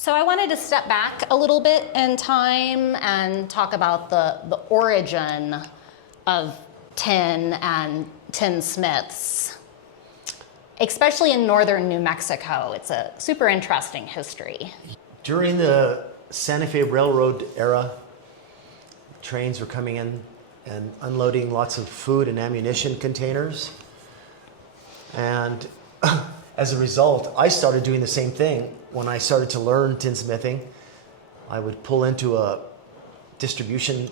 So I wanted to step back a little bit in time and talk about the origin of tin and tinsmiths, especially in northern New Mexico. It's a super interesting history. During the Santa Fe Railroad era, trains were coming in and unloading lots of food and ammunition containers. And as a result, I started doing the same thing. When I started to learn tinsmithing, I would pull into a distribution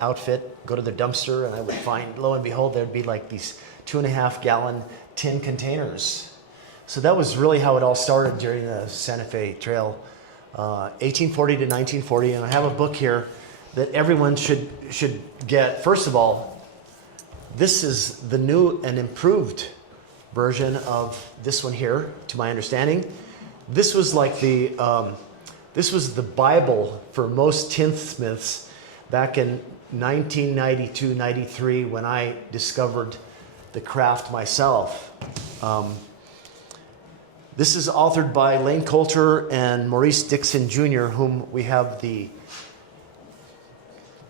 outfit, go to the dumpster, and I would find, lo and behold, there'd be like these 2.5 gallon tin containers. So that was really how it all started during the Santa Fe Trail, 1840 to 1940. And I have a book here that everyone should get. First of all, this is the new and improved version of this one here, to my understanding. This was like this was the Bible for most tinsmiths back in 1992, 93, when I discovered the craft myself. This is authored by Lane Coulter and Maurice Dixon Jr., whom we have the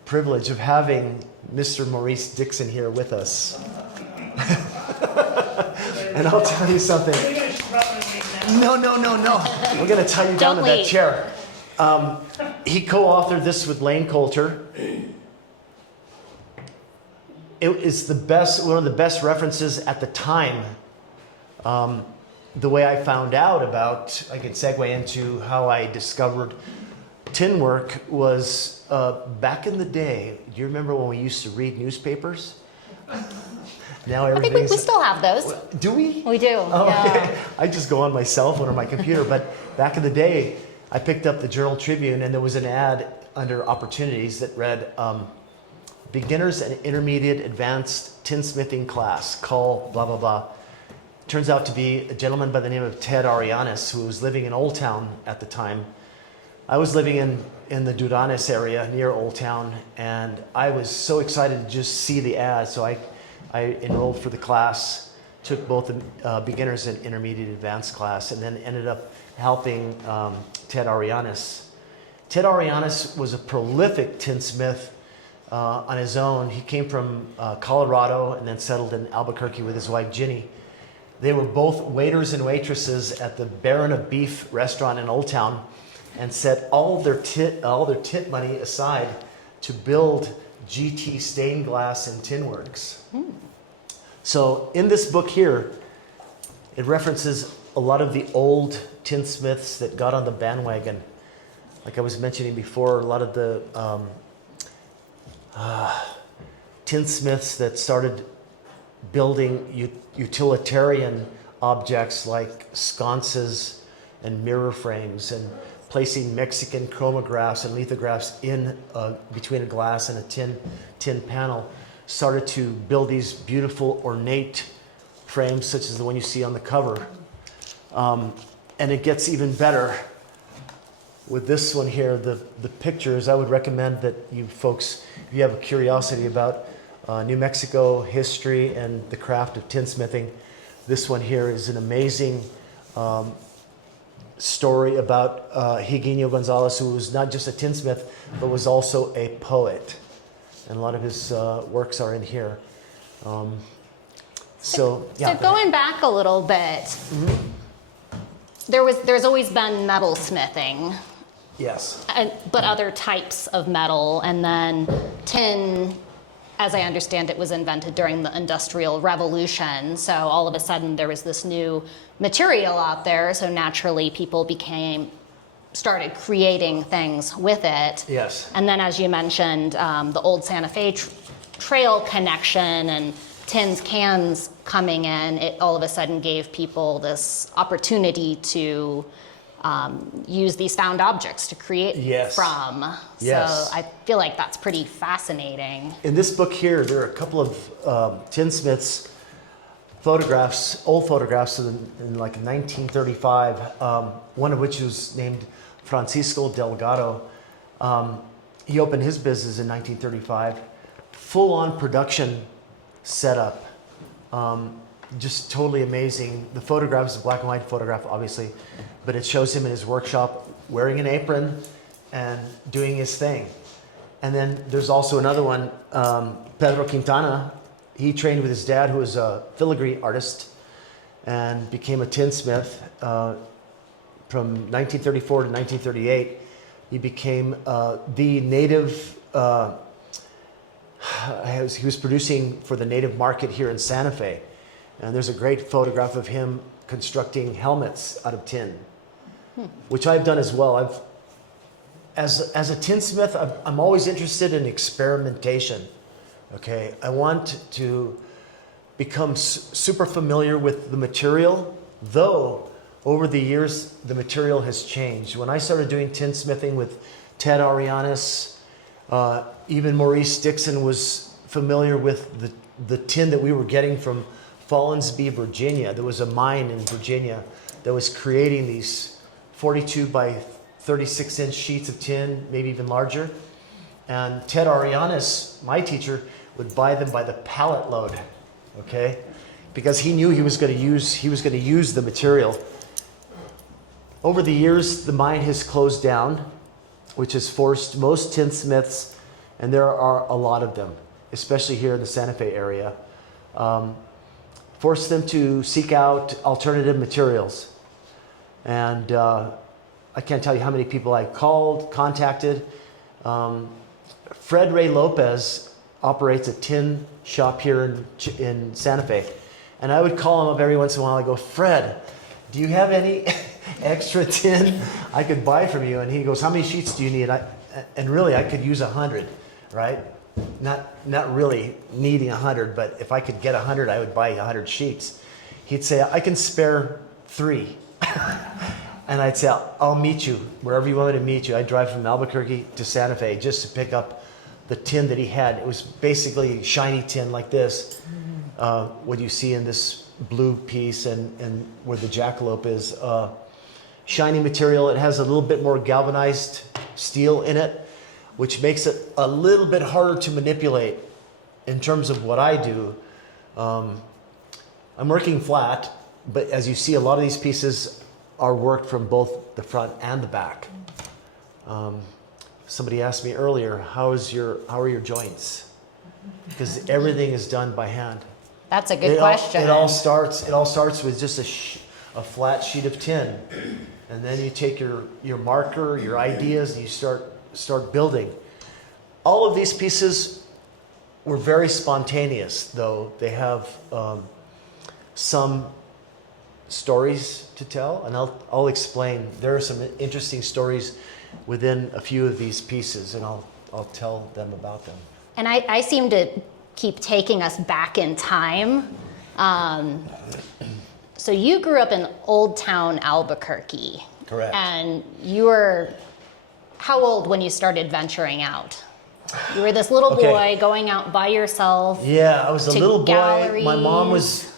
privilege of having Mr. Maurice Dixon here with us. And I'll tell you something. No. We're going to tie you down to that chair. He co-authored this with Lane Coulter. It is one of the best references at the time. The way I found out about, I could segue into how I discovered Tinwork was back in the day. Do you remember when we used to read newspapers? Now I think we still have those. Do we? We do. Oh, yeah. Okay. I just go on my cell phone or my computer. But back in the day, I picked up the Journal Tribune, and there was an ad under opportunities that read, beginners and intermediate advanced tinsmithing class, call blah, blah, blah. Turns out to be a gentleman by the name of Ted Arianes, who was living in Old Town at the time. I was living in the Durán area near Old Town, and I was so excited to just see the ad. So I enrolled for the class, took both the beginners and intermediate advanced class, and then ended up helping Ted Arianes. Ted Arianes was a prolific tinsmith on his own. He came from Colorado and then settled in Albuquerque with his wife Ginny. They were both waiters and waitresses at the Baron of Beef restaurant in Old Town, and set all their tip money aside to build GT stained glass and tin works. So in this book here, it references a lot of the old tinsmiths that got on the bandwagon. Like I was mentioning before, a lot of the tinsmiths that started building utilitarian objects like sconces and mirror frames, and placing Mexican chromographs and lithographs in between a glass and a tin panel, started to build these beautiful ornate frames such as the one you see on the cover. And it gets even better with this one here, the pictures. I would recommend that you folks, if you have a curiosity about New Mexico history and the craft of tinsmithing, this one here is an amazing story about Higinio Gonzalez, who was not just a tinsmith, but was also a poet. And a lot of his works are in here. So Going back a little bit, there's always been metalsmithing. Yes. But other types of metal, and then tin, as I understand it, was invented during the Industrial Revolution. So all of a sudden there was this new material out there. So naturally people started creating things with it. Yes. And then, as you mentioned, the old Santa Fe Trail connection and tins cans coming in, it all of a sudden gave people this opportunity to use these found objects to create from. Yes. So I feel like that's pretty fascinating. In this book here, there are a couple of tinsmiths photographs, old photographs in like 1935, one of which was named Francisco Delgado. He opened his business in 1935, full-on production setup. just totally amazing. The photograph is a black and white photograph, obviously, but it shows him in his workshop wearing an apron and doing his thing. And then there's also another one, Pedro Quintana. He trained with his dad, who was a filigree artist, and became a tinsmith. From 1934 to 1938, he became the native. He was producing for the native market here in Santa Fe, and there's a great photograph of him constructing helmets out of tin, which I've done as well. As a tinsmith, I'm always interested in experimentation. Okay, I want to become super familiar with the material, though over the years the material has changed. When I started doing tinsmithing with Ted Arianis, even Maurice Dixon was familiar with the tin that we were getting from Follansbee, Virginia. There was a mine in Virginia that was creating these 42 by 36-inch sheets of tin, maybe even larger. And Ted Arianis, my teacher, would buy them by the pallet load, okay? Because he knew he was going to use the material. Over the years, the mine has closed down, which has forced most tinsmiths, and there are a lot of them, especially here in the Santa Fe area, forced them to seek out alternative materials. And I can't tell you how many people I called, contacted. Fred Ray Lopez operates a tin shop here in Santa Fe. And I would call him up every once in a while. I go, Fred, do you have any extra tin I could buy from you? And he goes, how many sheets do you need? And really, I could use 100, right? Not really needing 100, but if I could get 100, I would buy 100 sheets. He'd say, I can spare 3. And I'd say, I'll meet you wherever you want me to meet you. I'd drive from Albuquerque to Santa Fe just to pick up the tin that he had. It was basically shiny tin like this, what you see in this blue piece and where the jackalope is. Shiny material. It has a little bit more galvanized steel in it, which makes it a little bit harder to manipulate in terms of what I do. I'm working flat, but as you see, a lot of these pieces are worked from both the front and the back. Somebody asked me earlier, how are your joints? Because everything is done by hand. That's a good question. It all starts with just a flat sheet of tin, and then you take your marker, your ideas, and you start building. All of these pieces were very spontaneous, though they have some stories to tell, and I'll explain. There are some interesting stories within a few of these pieces, and I'll tell them about them. And I seem to keep taking us back in time. So you grew up in Old Town Albuquerque. Correct. And you were how old when you started venturing out? You were this little boy going out by yourself. Yeah, I was a little galleries. boy. My mom was.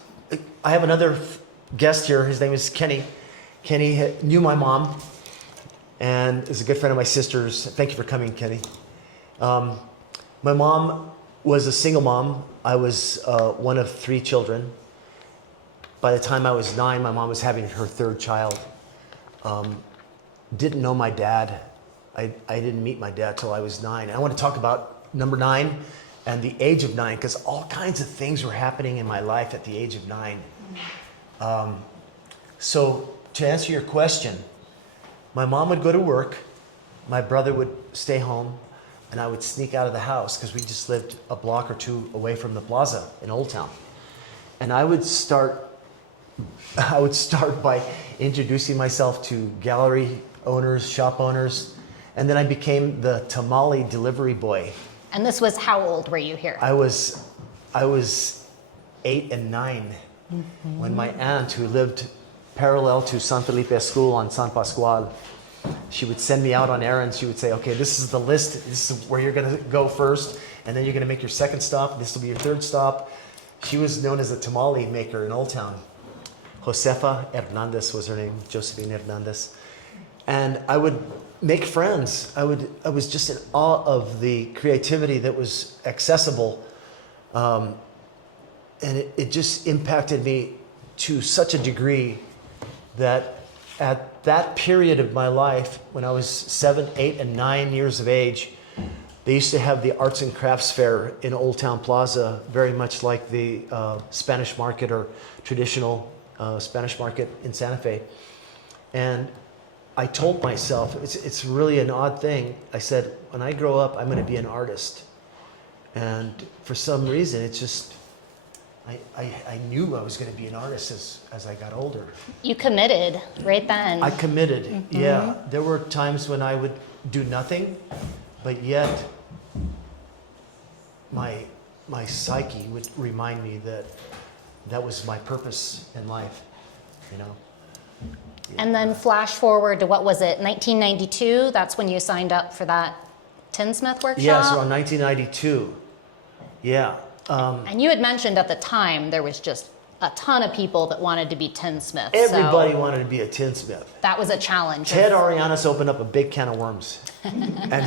I have another guest here. His name is Kenny. Kenny knew my mom and is a good friend of my sister's. Thank you for coming, Kenny. My mom was a single mom. I was one of 3 children. By the time I was 9, my mom was having her 3rd child. Didn't know my dad. I didn't meet my dad till I was 9. I want to talk about number 9 and the age of 9, because all kinds of things were happening in my life at the age of 9. So to answer your question, my mom would go to work, my brother would stay home, and I would sneak out of the house because we just lived a block or 2 away from the plaza in Old Town. And I would start by introducing myself to gallery owners, shop owners, and then I became the tamale delivery boy. And this was how old were you here? I was 8 and 9 when my aunt, who lived parallel to San Felipe School on San Pascual, she would send me out on errands. She would say, okay, this is the list. This is where you're going to go first, and then you're going to make your 2nd stop. This will be your 3rd stop. She was known as a tamale maker in Old Town. Josefa Hernandez was her name, Josephine Hernandez. And I would make friends. I was just in awe of the creativity that was accessible and it just impacted me to such a degree that at that period of my life, when I was 7, 8, and 9 years of age, they used to have the arts and crafts fair in Old Town Plaza, very much like the Spanish market or traditional Spanish market in Santa Fe. And I told myself, it's really an odd thing. I said, when I grow up, I'm going to be an artist. And for some reason, it's just, I knew I was going to be an artist as I got older. You committed right then. I committed, yeah. There were times when I would do nothing, but yet my psyche would remind me that that was my purpose in life, you know. And then flash forward to, what was it, 1992? That's when you signed up for that Tinsmith workshop? Yes, around 1992. Yeah. And you had mentioned at the time there was just a ton of people that wanted to be tinsmiths. Everybody so wanted to be a tinsmith. that was a challenge. Ted Arianis opened up a big can of worms. And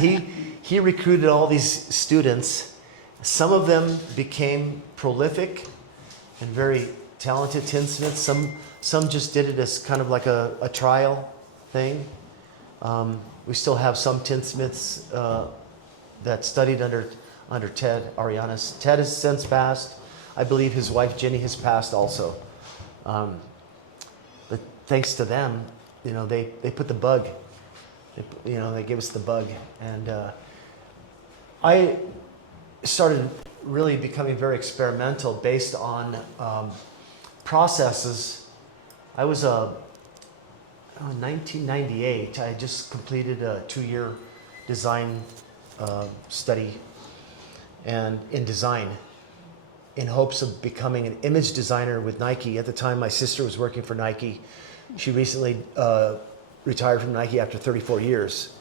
he recruited all these students. Some of them became prolific and very talented tinsmiths. Some just did it as kind of like a trial thing. We still have some tinsmiths that studied under Ted Arianis. Ted has since passed. I believe his wife Jenny has passed also. But thanks to them, you know, they put the bug. They gave us the bug, and I started really becoming very experimental based on processes. I was 1998. I just completed a 2-year design study and in design, in hopes of becoming an image designer with Nike. At the time, my sister was working for Nike. She recently retired from Nike after 34 years.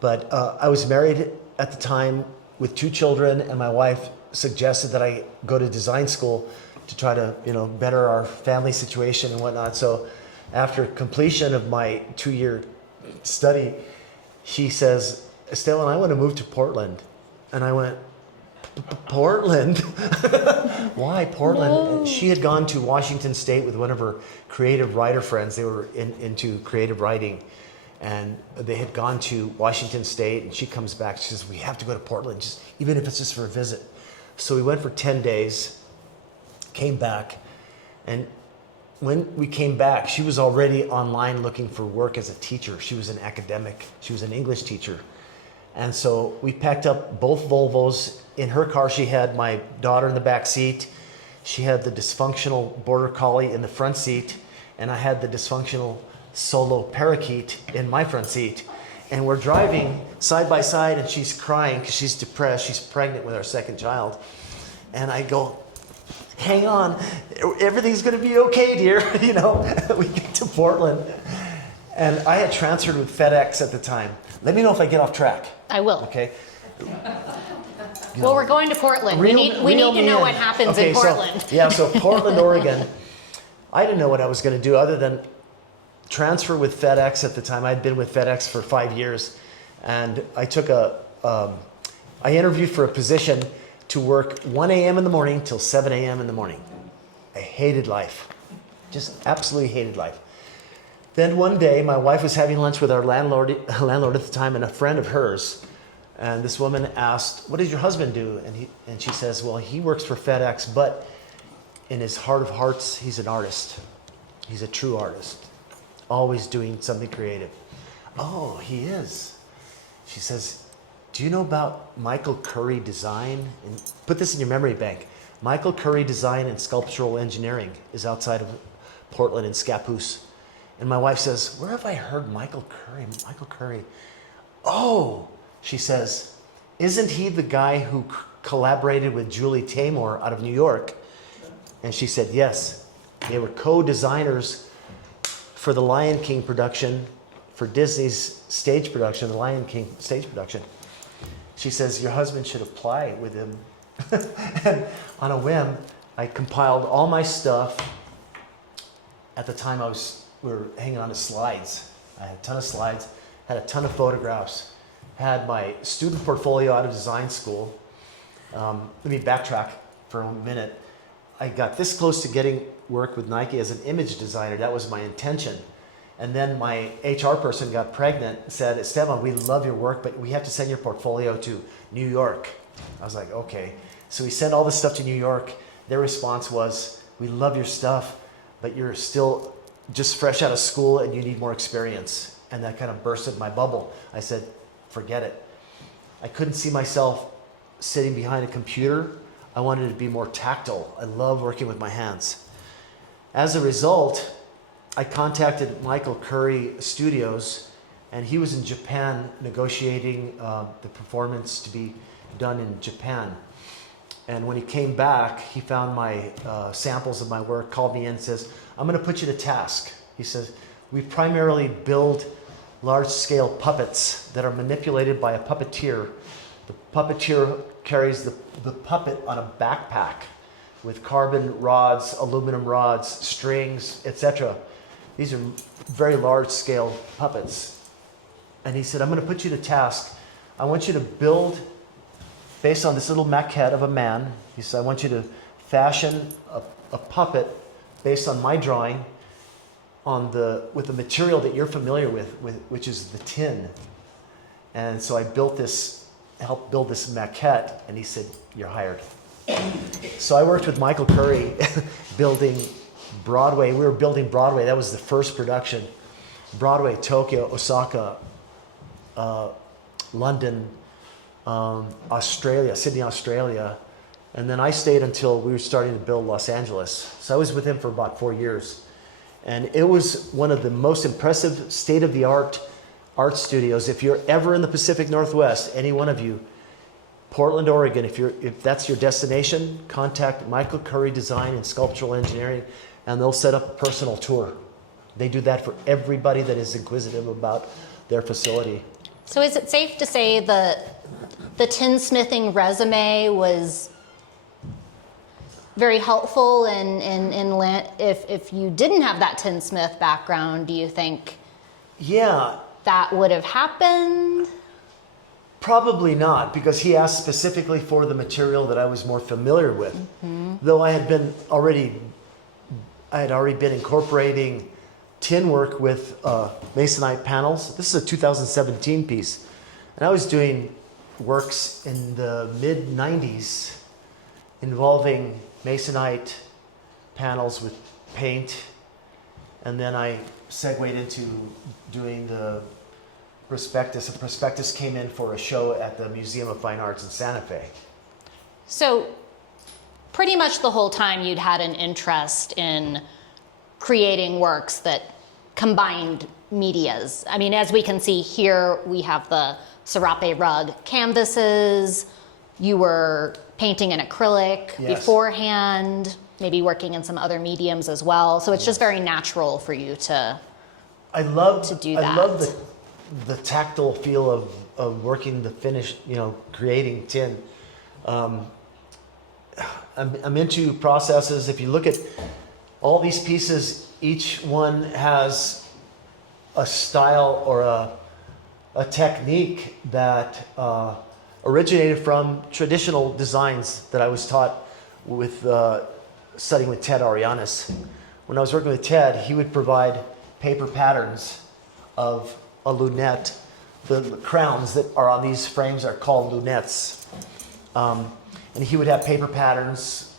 But I was married at the time with 2 children, and my wife suggested that I go to design school to try to, better our family situation and whatnot. So after completion of my 2-year study, she says, "Esteban, I want to move to Portland." And I went, "Portland? Why Portland?" No. And she had gone to Washington State with one of her creative writer friends. They were into creative writing. And they had gone to Washington State, and she comes back. She says, "We have to go to Portland, even if it's just for a visit." So we went for 10 days, came back. And when we came back, she was already online looking for work as a teacher. She was an academic. She was an English teacher. And so we packed up both Volvos. In her car, she had my daughter in the back seat. She had the dysfunctional border collie in the front seat. And I had the dysfunctional solo parakeet in my front seat. And we're driving side by side, and she's crying because she's depressed. She's pregnant with our second child. And I go, "Hang on, everything's going to be okay, dear." We get to Portland. And I had transferred with FedEx at the time. Let me know if I get off track. I will. Okay. Well, we're going to Portland. We need to know what happens in Portland. So Portland, Oregon. I didn't know what I was going to do other than transfer with FedEx at the time. I'd been with FedEx for 5 years, and I took I interviewed for a position to work 1 a.m. in the morning till 7 a.m. in the morning. I hated life, just absolutely hated life. Then one day, my wife was having lunch with our landlord at the time, and a friend of hers. And this woman asked, "What does your husband do?" And she says, "Well, he works for FedEx, but in his heart of hearts, he's an artist. He's a true artist, always doing something creative." "Oh, he is." She says, "Do you know about Michael Curry Design?" And put this in your memory bank. Michael Curry Design and Sculptural Engineering is outside of Portland in Scappoose. And my wife says, "Where have I heard Michael Curry? Michael Curry." "Oh," she says, "isn't he the guy who collaborated with Julie Taymor out of New York?" And she said, "Yes." They were co-designers for the Lion King production, for Disney's stage production, the Lion King stage production. She says, "Your husband should apply with him." And on a whim, I compiled all my stuff. At the time, we were hanging on to slides. I had a ton of slides, had a ton of photographs, had my student portfolio out of design school. Let me backtrack for a minute. I got this close to getting work with Nike as an image designer. That was my intention. And then my HR person got pregnant and said, Esteban, we love your work, but we have to send your portfolio to New York. I was like, okay. So we sent all this stuff to New York. Their response was, we love your stuff, but you're still just fresh out of school and you need more experience. And that kind of bursted my bubble. I said, forget it. I couldn't see myself sitting behind a computer. I wanted to be more tactile. I love working with my hands. As a result, I contacted Michael Curry Studios, and he was in Japan negotiating the performance to be done in Japan. And when he came back, he found my samples of my work, called me in and says, I'm going to put you to task. He says, we primarily build large-scale puppets that are manipulated by a puppeteer. The puppeteer carries the puppet on a backpack with carbon rods, aluminum rods, strings, etc. These are very large-scale puppets. And he said, I'm going to put you to task. I want you to build, based on this little maquette of a man, he said, I want you to fashion a puppet based on my drawing with the material that you're familiar with, which is the tin. And so I helped build this maquette, and he said, you're hired. So I worked with Michael Curry building Broadway. We were building Broadway. That was the first production. Broadway, Tokyo, Osaka, London, Australia, Sydney, Australia. And then I stayed until we were starting to build Los Angeles. So I was with him for about 4 years. And it was one of the most impressive state-of-the-art art studios. If you're ever in the Pacific Northwest, any one of you, Portland, Oregon, if that's your destination, contact Michael Curry Design and Sculptural Engineering, and they'll set up a personal tour. They do that for everybody that is inquisitive about their facility. So is it safe to say the tinsmithing resume was very helpful if you didn't have that tinsmith background? Do you think that would have happened? Probably not, because he asked specifically for the material that I was more familiar with. Mm-hmm. Though I had already been incorporating tin work with masonite panels. This is a 2017 piece. And I was doing works in the mid-90s involving masonite panels with paint. And then I segued into doing the prospectus. A prospectus came in for a show at the Museum of Fine Arts in Santa Fe. So pretty much the whole time you'd had an interest in creating works that combined medias. I mean, as we can see here, we have the serape rug canvases. You were painting in acrylic beforehand, maybe working in some other mediums as well. So it's just very natural for you to do that. I love the tactile feel of working the finish, creating tin. I'm into processes. If you look at all these pieces, each one has a style or a technique that originated from traditional designs that I was taught with studying with Ted Arianis. When I was working with Ted, he would provide paper patterns of a lunette. The crowns that are on these frames are called lunettes. And he would have paper patterns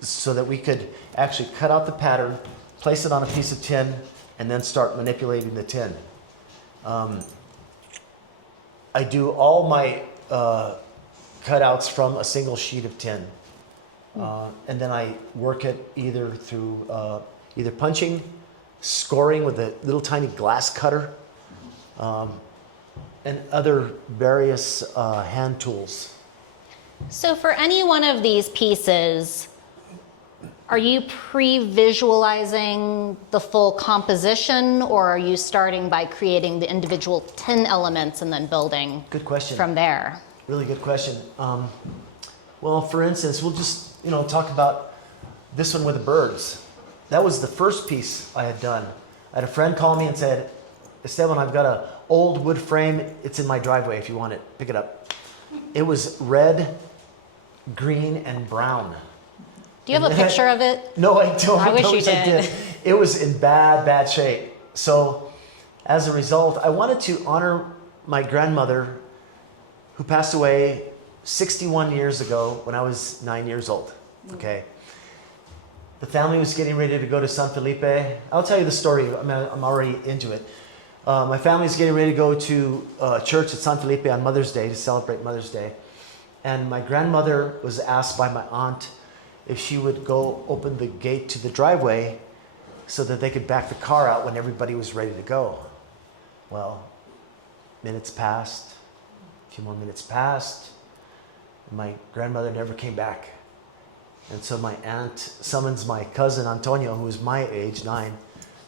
so that we could actually cut out the pattern, place it on a piece of tin, and then start manipulating the tin. I do all my cutouts from a single sheet of tin. And then I work it either through either punching, scoring with a little tiny glass cutter, and other various hand tools. So for any one of these pieces, are you pre-visualizing the full composition, or are you starting by creating the individual tin elements and then building Good question. from there? Really good question. Well, for instance, we'll just talk about this one with the birds. That was the first piece I had done. I had a friend call me and said, Esteban, I've got an old wood frame. It's in my driveway if you want it. Pick it up. It was red, green, and brown. Do you have a picture of it? No, I don't. I wish you I did. It was in bad shape. So as a result, I wanted to honor my grandmother who passed away 61 years ago when I was 9 years old. Okay. The family was getting ready to go to San Felipe. I'll tell you the story. I'm already into it. My family is getting ready to go to church at San Felipe on Mother's Day to celebrate Mother's Day. And my grandmother was asked by my aunt if she would go open the gate to the driveway so that they could back the car out when everybody was ready to go. Well, minutes passed, a few more minutes passed, and my grandmother never came back. And so my aunt summons my cousin Antonio, who was my age, 9,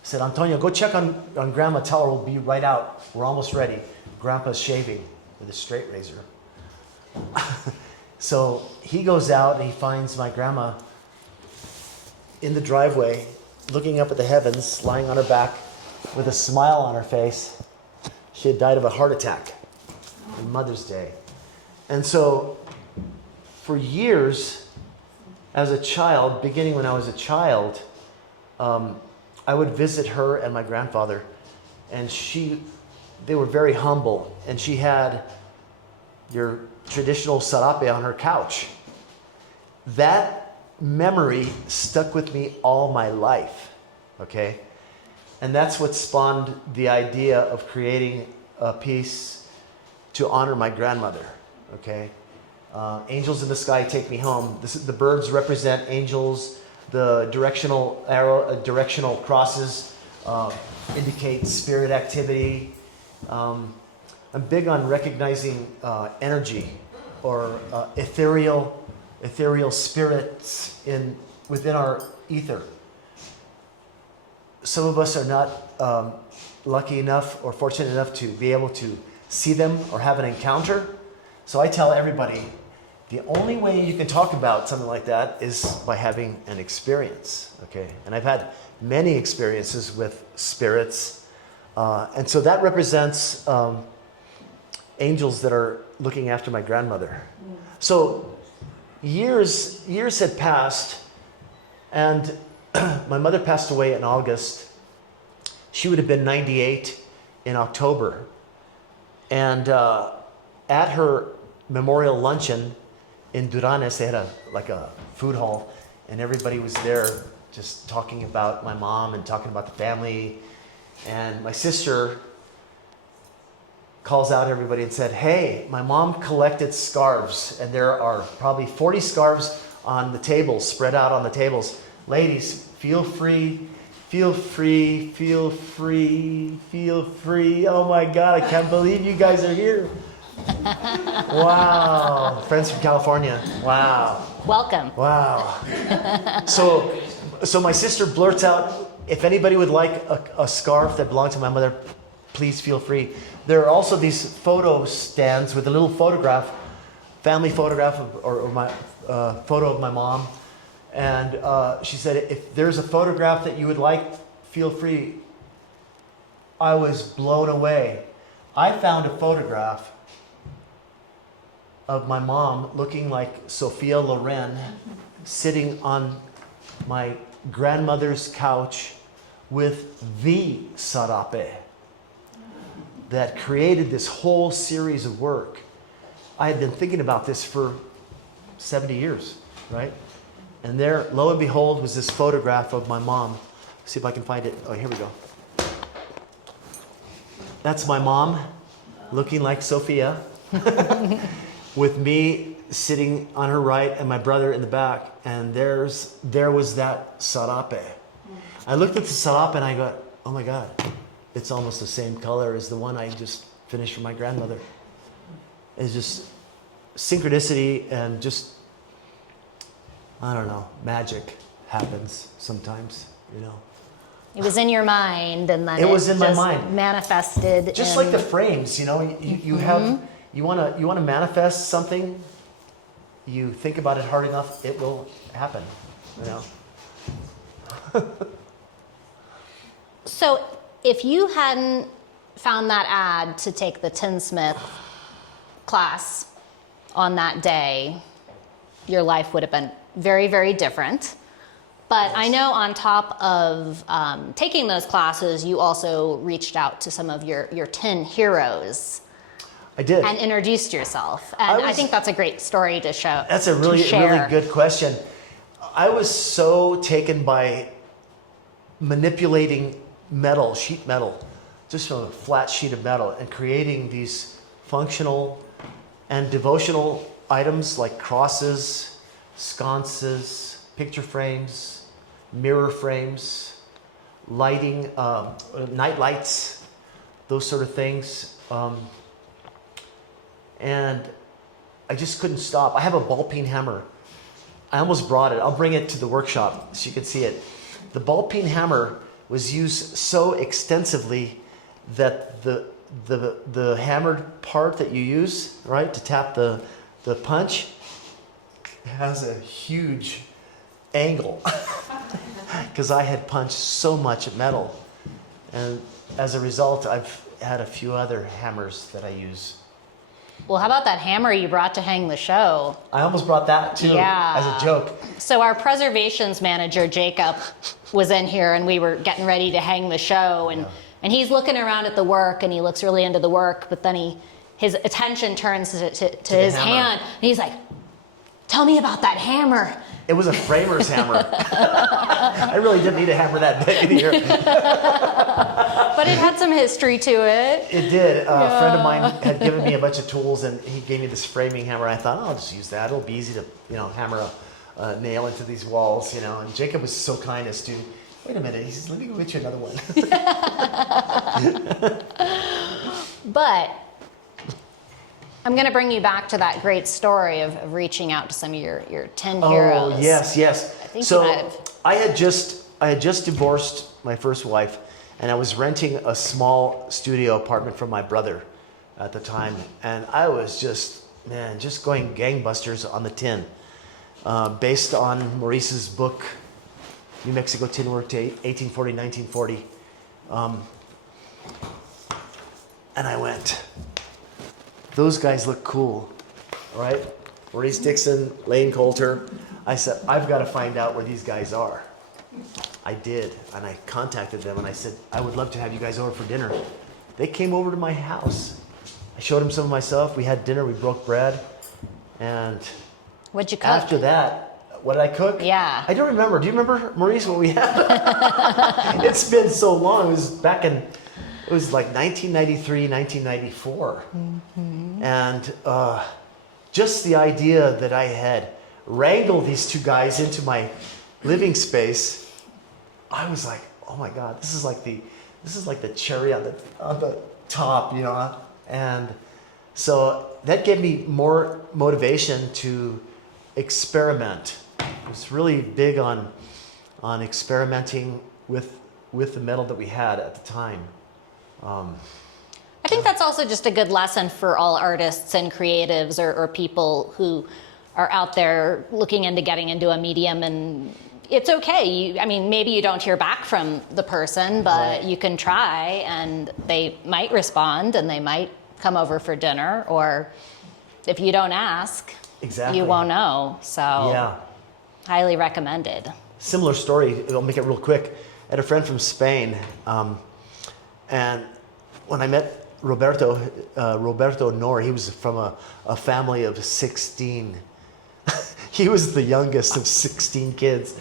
said, Antonio, go check on Grandma, tell her we'll be right out. We're almost ready. Grandpa's shaving with a straight razor. So he goes out and he finds my grandma in the driveway, looking up at the heavens, lying on her back with a smile on her face. She had died of a heart attack on Mother's Day. And so for years, as a child, beginning when I was a child, I would visit her and my grandfather, and they were very humble, and she had your traditional serape on her couch. That memory stuck with me all my life, okay? And that's what spawned the idea of creating a piece to honor my grandmother, okay? Angels in the sky take me home. The birds represent angels. The directional arrow, directional crosses indicate spirit activity. I'm big on recognizing energy or ethereal spirits within our ether. Some of us are not lucky enough or fortunate enough to be able to see them or have an encounter. So I tell everybody, the only way you can talk about something like that is by having an experience, okay? And I've had many experiences with spirits. And so that represents angels that are looking after my grandmother. So years had passed, and my mother passed away in August. She would have been 98 in October. And at her memorial luncheon in Durán, they had a food hall, and everybody was there just talking about my mom and talking about the family. And my sister calls out everybody and said, hey, my mom collected scarves, and there are probably 40 scarves on the tables, spread out on the tables. Ladies, feel free. Oh my God, I can't believe you guys are here. Wow. Friends from California. Wow. Welcome. Wow. So my sister blurts out, if anybody would like a scarf that belonged to my mother, please feel free. There are also these photo stands with a little photograph, family photograph or my photo of my mom. And she said, if there's a photograph that you would like, feel free. I was blown away. I found a photograph of my mom looking like Sophia Loren, sitting on my grandmother's couch with the serape that created this whole series of work. I had been thinking about this for 70 years, right? And there, lo and behold, was this photograph of my mom. See if I can find it. Oh, here we go. That's my mom, looking like Sophia, with me sitting on her right and my brother in the back. And there was that serape. I looked at the serape and I go, oh my God, it's almost the same color as the one I just finished for my grandmother. It's just synchronicity and just, I don't know, magic happens sometimes, you know. It was in your mind, and then it was in my just mind, manifested. Just like the frames, you know, you have, you want to manifest something. You think about it hard enough, it will happen, you know. So, if you hadn't found that ad to take the Tinsmith class on that day, your life would have been very, very different. But I know on top of taking those classes, you also reached out to some of your tin heroes. I did. And introduced yourself. And I think that's a great story to show. That's a really good question. I was so taken by manipulating metal, sheet metal, just from a flat sheet of metal, and creating these functional and devotional items like crosses, sconces, picture frames, mirror frames, lighting, night lights, those sort of things. And I just couldn't stop. I have a ball peen hammer. I almost brought it. I'll bring it to the workshop so you can see it. The ball peen hammer was used so extensively that the hammered part that you use, right, to tap the punch has a huge angle because I had punched so much metal. And as a result, I've had a few other hammers that I use. Well, how about that hammer you brought to hang the show? I almost brought that too, as a joke. So our preservations manager, Jacob, was in here and we were getting ready to hang the show, and he's looking around at the work and he looks really into the work, but then his attention turns to his hand and he's like, tell me about that hammer. It was a framer's hammer. I really didn't need a hammer that big either. But it had some history to it. It did. A friend of mine had given me a bunch of tools, and he gave me this framing hammer. I thought, I'll just use that. It'll be easy to, hammer a nail into these walls, And Jacob was so kind as to, wait a minute. He says, let me go get you another one. But I'm going to bring you back to that great story of reaching out to some of your tin heroes. Oh, yes. I think so you might have. I had just divorced my first wife, and I was renting a small studio apartment from my brother at the time, and I was just going gangbusters on the tin, based on Maurice's book, New Mexico Tinwork to 1840, 1940. And I went, those guys look cool, right? Maurice Dixon, Lane Coulter. I said, I've got to find out where these guys are. I did, and I contacted them and I said, I would love to have you guys over for dinner. They came over to my house. I showed them some of my stuff. We had dinner, we broke bread, and What'd you cook? after that, what did I cook? Yeah. I don't remember. Do you remember, Maurice, what we had? It's been so long. It was back in, it was like 1993, 1994. Mm-hmm. And just the idea that I had wrangled these two guys into my living space, I was like, oh my God, this is like the cherry on the top, And so that gave me more motivation to experiment. I was really big on experimenting with the metal that we had at the time. I think that's also just a good lesson for all artists and creatives or people who are out there looking into getting into a medium, and it's okay. Maybe you don't hear back from the person, but right. You can try, and they might respond, and they might come over for dinner, or if you don't ask, exactly. You won't know. So yeah. Highly recommended. Similar story, I'll make it real quick. I had a friend from Spain, and when I met Roberto Nor, he was from a family of 16. He was the youngest of 16 kids.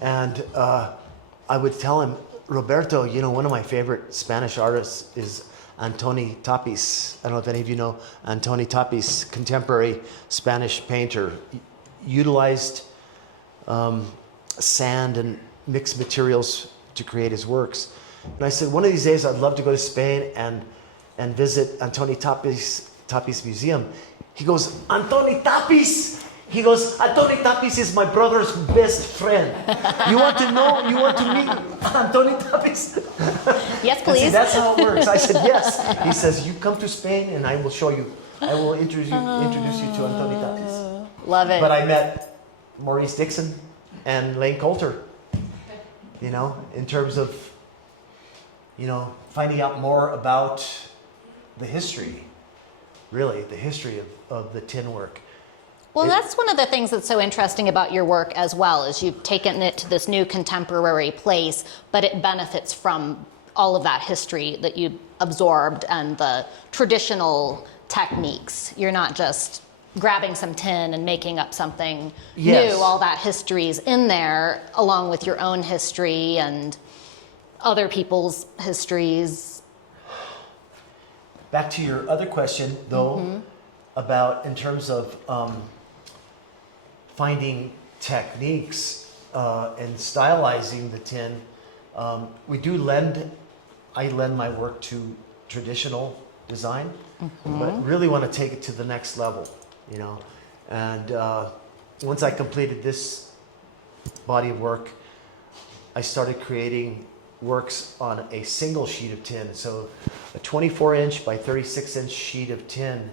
And I would tell him, Roberto, one of my favorite Spanish artists is Antoni Tapis. I don't know if any of you know Antoni Tapis, contemporary Spanish painter. Utilized sand and mixed materials to create his works. And I said, one of these days I'd love to go to Spain and visit Antoni Tapis Museum. He goes, Antoni Tapis! He goes, Antoni Tapis is my brother's best friend. You want to meet Antoni Tapis? Yes, please. See, that's how it works. I said, yes. He says, you come to Spain and I will show you. I will introduce you to Antoni Tapis. Love it. But I met Maurice Dixon and Lane Coulter, in terms of, finding out more about the history, really, the history of the tin work. Well, that's one of the things that's so interesting about your work as well, is you've taken it to this new contemporary place, but it benefits from all of that history that you absorbed and the traditional techniques. You're not just grabbing some tin and making up something Yes. new. All that history's in there, along with your own history and other people's histories. Back to your other question, though, about in terms of finding techniques and stylizing the tin. I lend my work to traditional design, but really want to take it to the next level, you know. And once I completed this body of work, I started creating works on a single sheet of tin. So a 24-inch by 36-inch sheet of tin,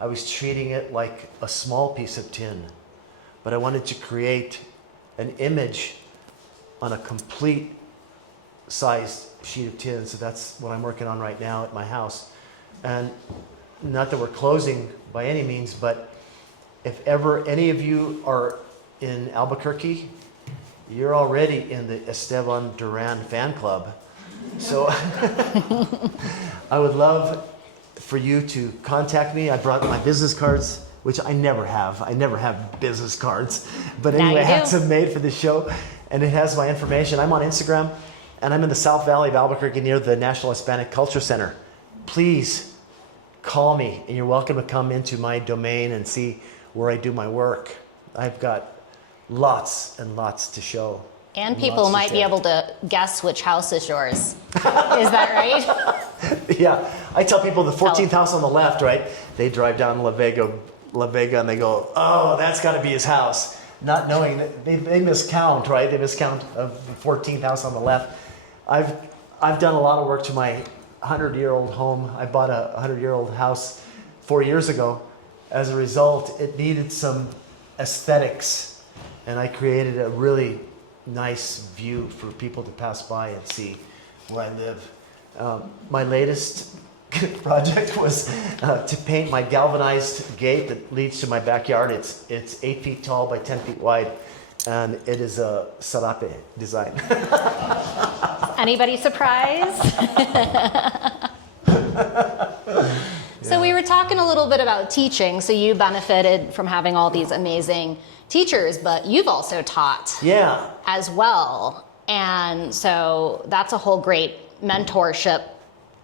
I was treating it like a small piece of tin, but I wanted to create an image on a complete sized sheet of tin. So that's what I'm working on right now at my house. And not that we're closing by any means, but if ever any of you are in Albuquerque, you're already in the Esteban Durán fan club. So I would love for you to contact me. I brought my business cards, which I never have. I never have business cards. But Now anyway, I you had do. some made for this show, and it has my information. I'm on Instagram, and I'm in the South Valley of Albuquerque near the National Hispanic Culture Center. Please call me, and you're welcome to come into my domain and see where I do my work. I've got lots and lots to show. And people Lots to might be share. able to guess which house is yours. Is that right? Yeah, I tell people the 14th house on the left, right? They drive down La Vega, and they go, "Oh, that's got to be his house," not knowing that they miscount, right? They miscount of the 14th house on the left. I've done a lot of work to my 100-year-old home. I bought a 100-year-old house 4 years ago. As a result, it needed some aesthetics, and I created a really nice view for people to pass by and see where I live. My latest project was to paint my galvanized gate that leads to my backyard. It's 8 feet tall by 10 feet wide, and it is a serape design. Anybody surprised? So we were talking a little bit about teaching. So you benefited from having all these amazing teachers, but you've also taught Yeah, as well. And so that's a whole great mentorship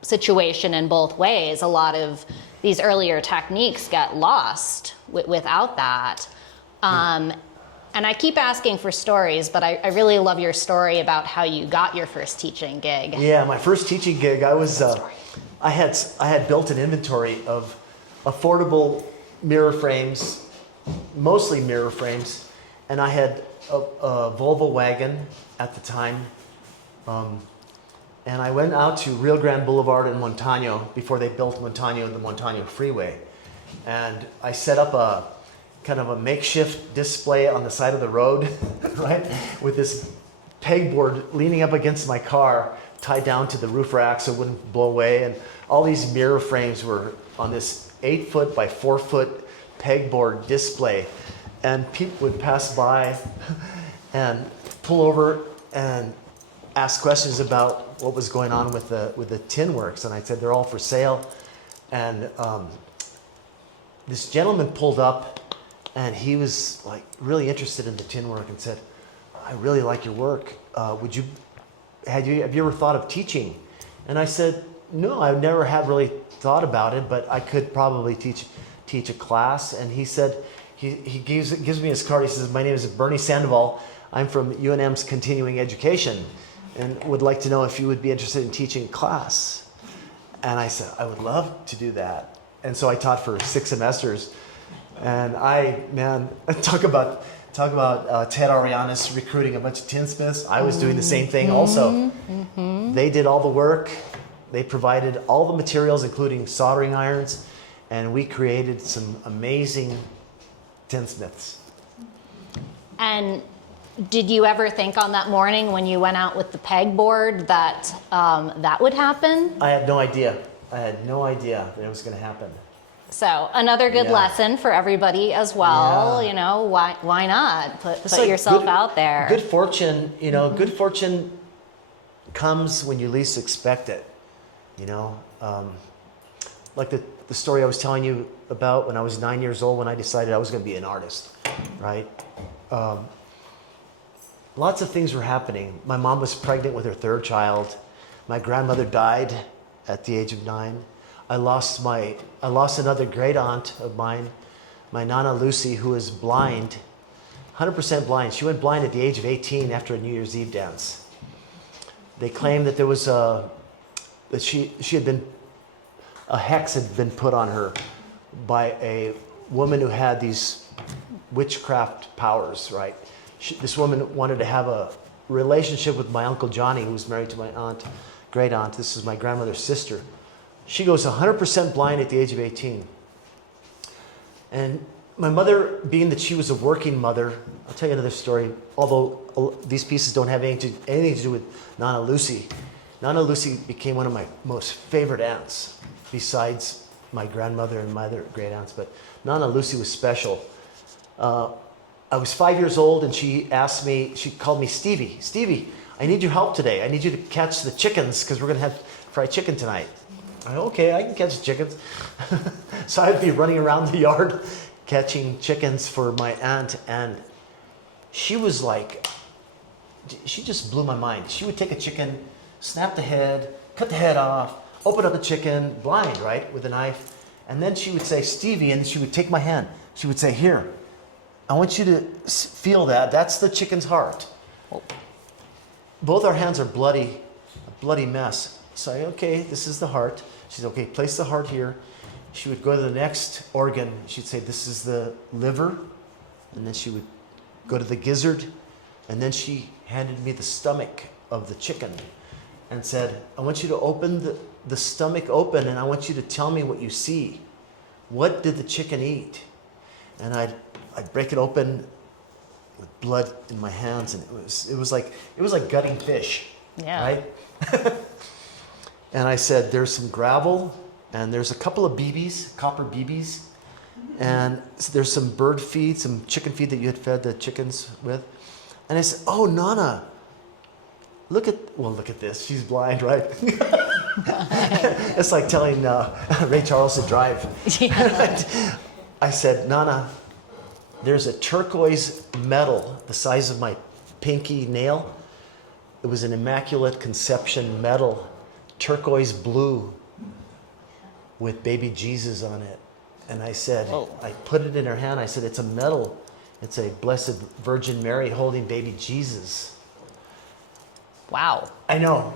situation in both ways. A lot of these earlier techniques get lost without that. And I keep asking for stories, but I really love your story about how you got your first teaching gig. yeah. My first teaching gig, I had built an inventory of affordable mirror frames, mostly mirror frames, and I had a Volvo wagon at the time. And I went out to Rio Grande Boulevard in Montano before they built Montano and the Montano Freeway. And I set up a kind of a makeshift display on the side of the road, right? With this pegboard leaning up against my car, tied down to the roof rack so it wouldn't blow away. And all these mirror frames were on this 8 foot by 4 foot pegboard display. And people would pass by and pull over and ask questions about what was going on with the Tinworks, and I said they're all for sale. And this gentleman pulled up, and he was like really interested in the Tinwork and said, "I really like your work. Have you ever thought of teaching?" And I said, "No, I never have really thought about it, but I could probably teach a class." And he said, he gives me his card. He says, "My name is Bernie Sandoval. I'm from UNM's continuing education, and would like to know if you would be interested in teaching a class." And I said, "I would love to do that." And so I taught for 6 semesters. And talk about Ted Arianis recruiting a bunch of tinsmiths. I was doing the same thing also. They did all the work. They provided all the materials, including soldering irons, and we created some amazing tinsmiths. And did you ever think on that morning when you went out with the pegboard that that would happen? I had no idea. I had no idea that it was going to happen. So another good Yeah. lesson for everybody as well. Yeah. You know, why not put like yourself out there? Good fortune, good fortune comes when you least expect it. Like the story I was telling you about when I was 9 years old, when I decided I was going to be an artist, right? Lots of things were happening. My mom was pregnant with her third child. My grandmother died at the age of 9. I lost another great aunt of mine, my Nana Lucy, who is blind, 100% blind. She went blind at the age of 18 after a New Year's Eve dance. They claimed that there was that she had been, a hex had been put on her by a woman who had these witchcraft powers, right? This woman wanted to have a relationship with my Uncle Johnny, who was married to my great aunt. This is my grandmother's sister. She goes 100% blind at the age of 18. And my mother, being that she was a working mother, I'll tell you another story, although these pieces don't have anything to do with Nana Lucy. Nana Lucy became one of my most favorite aunts, besides my grandmother and my other great aunts. But Nana Lucy was special. I was 5 years old, and she called me Stevie. Stevie, I need your help today. I need you to catch the chickens, because we're going to have fried chicken tonight. Okay, I can catch chickens. So I'd be running around the yard catching chickens for my aunt, and she was like, she just blew my mind. She would take a chicken, snap the head, cut the head off, open up the chicken, blind, right, with a knife, and then she would say, Stevie, and she would take my hand. She would say, here, I want you to feel that. That's the chicken's heart. Both our hands are bloody, a bloody mess. So okay, this is the heart. She's okay, place the heart here. She would go to the next organ. She'd say, this is the liver. And then she would go to the gizzard. And then she handed me the stomach of the chicken and said, I want you to open the stomach open, and I want you to tell me what you see. What did the chicken eat? And I'd break it open with blood in my hands, and it was like gutting fish. Yeah. Right? And I said, there's some gravel, and there's a couple of BBs, copper BBs, and there's some bird feed, some chicken feed that you had fed the chickens with. And I said, oh, Nana, look at this. She's blind, right? It's like telling Ray Charles to drive. Yeah. I said, Nana, there's a turquoise metal the size of my pinky nail. It was an Immaculate Conception medal, turquoise blue, with baby Jesus on it. And I said, I put it in her hand. I said, it's a medal. It's a Blessed Virgin Mary holding baby Jesus. Wow. I know.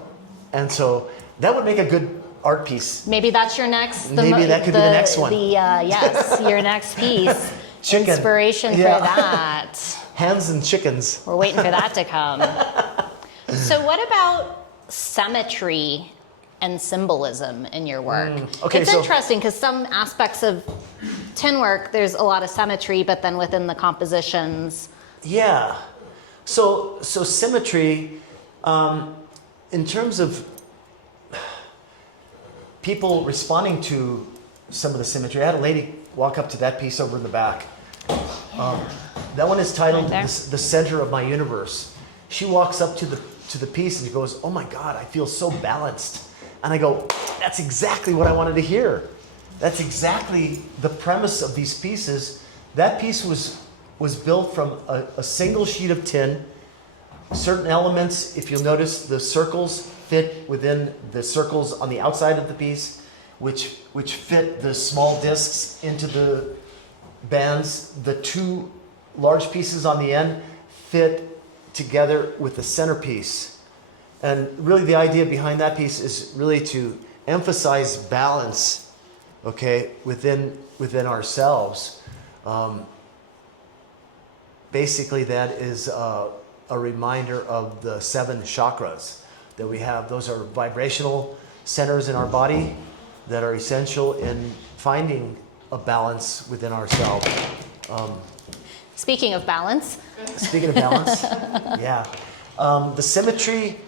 And so that would make a good art piece. Maybe that's your next. Maybe that could be the next one. Yes, your next piece. Chicken. Inspiration for that. Hands and chickens. We're waiting for that to come. So what about symmetry and symbolism in your work? It's interesting because some aspects of Tinwork, there's a lot of symmetry, but then within the compositions. Yeah. So symmetry, in terms of people responding to some of the symmetry, I had a lady walk up to that piece over in the back. That one is titled Right the Center of My Universe. She walks up to the piece and she goes, oh my God, I feel so balanced. And I go, that's exactly what I wanted to hear. That's exactly the premise of these pieces. That piece was built from a single sheet of tin. Certain elements, if you'll notice, the circles fit within the circles on the outside of the piece, which fit the small discs into the bands. The two large pieces on the end fit together with the centerpiece. And really the idea behind that piece is really to emphasize balance, okay, within ourselves. Basically that is a reminder of the 7 chakras that we have. Those are vibrational centers in our body that are essential in finding a balance within ourselves. Speaking of balance. Speaking of balance, yeah. The symmetry,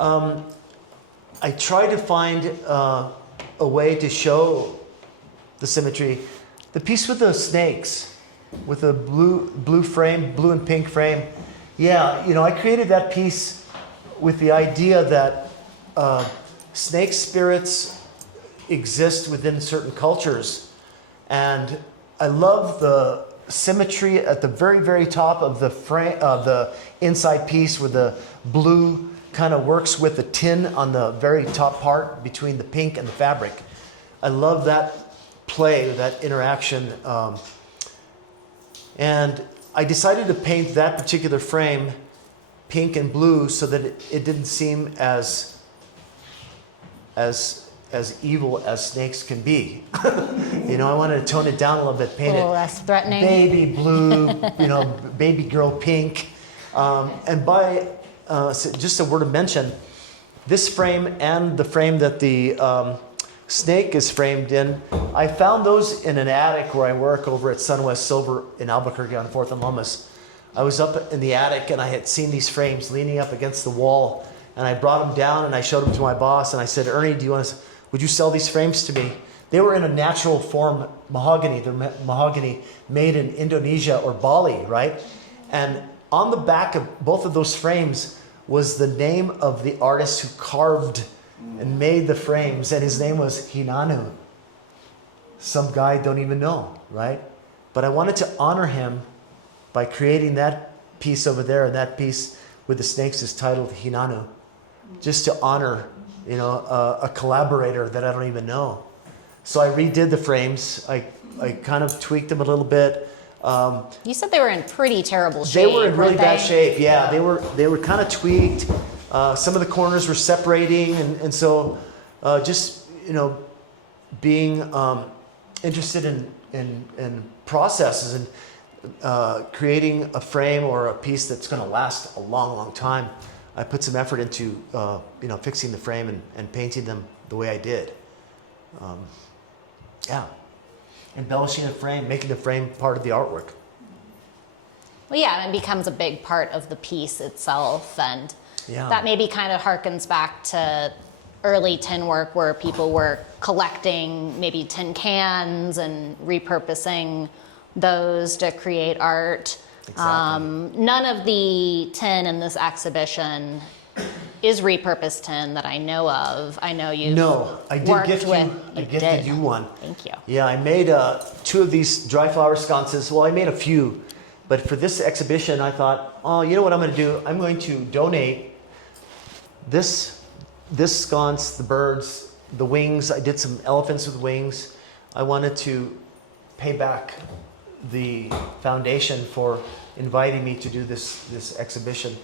I try to find a way to show the symmetry. The piece with the snakes, with the blue frame, blue and pink frame. Yeah, I created that piece with the idea that snake spirits exist within certain cultures. And I love the symmetry at the very, very top of the frame, the inside piece, where the blue kind of works with the tin on the very top part between the pink and the fabric. I love that play, that interaction. And I decided to paint that particular frame pink and blue so that it didn't seem as evil as snakes can be. I wanted to tone it down a little bit, paint A little it less threatening. baby blue, baby girl pink. And by just a word of mention, this frame and the frame that the snake is framed in, I found those in an attic where I work over at Sunwest Silver in Albuquerque on 4th and Lomas. I was up in the attic and I had seen these frames leaning up against the wall, and I brought them down and I showed them to my boss and I said, Ernie, would you sell these frames to me? They were in a natural form mahogany. They're mahogany made in Indonesia or Bali, right? And on the back of both of those frames was the name of the artist who carved and made the frames, and his name was Hinanu. Some guy I don't even know, right? But I wanted to honor him by creating that piece over there, and that piece with the snakes is titled Hinanu, just to honor, a collaborator that I don't even know. So I redid the frames. I kind of tweaked them a little bit. You said they were in pretty terrible shape. They were in really weren't bad they? shape. Yeah, they were kind of tweaked. Some of the corners were separating, and so just being interested in processes and creating a frame or a piece that's going to last a long, long time. I put some effort into fixing the frame and painting them the way I did. Embellishing the frame, making the frame part of the artwork. Well, yeah, and it becomes a big part of the piece itself, and Yeah. that maybe kind of harkens back to early tin work where people were collecting maybe tin cans and repurposing those to create art. Exactly. None of the tin in this exhibition is repurposed tin that I know of. I know you've No, I did worked gift you. with. I gifted you one. Thank you. Yeah, I made 2 of these dry flower sconces. Well, I made a few, but for this exhibition, I thought, oh, you know what I'm going to do? I'm going to donate this sconce, the birds, the wings. I did some elephants with wings. I wanted to pay back the foundation for inviting me to do this exhibition.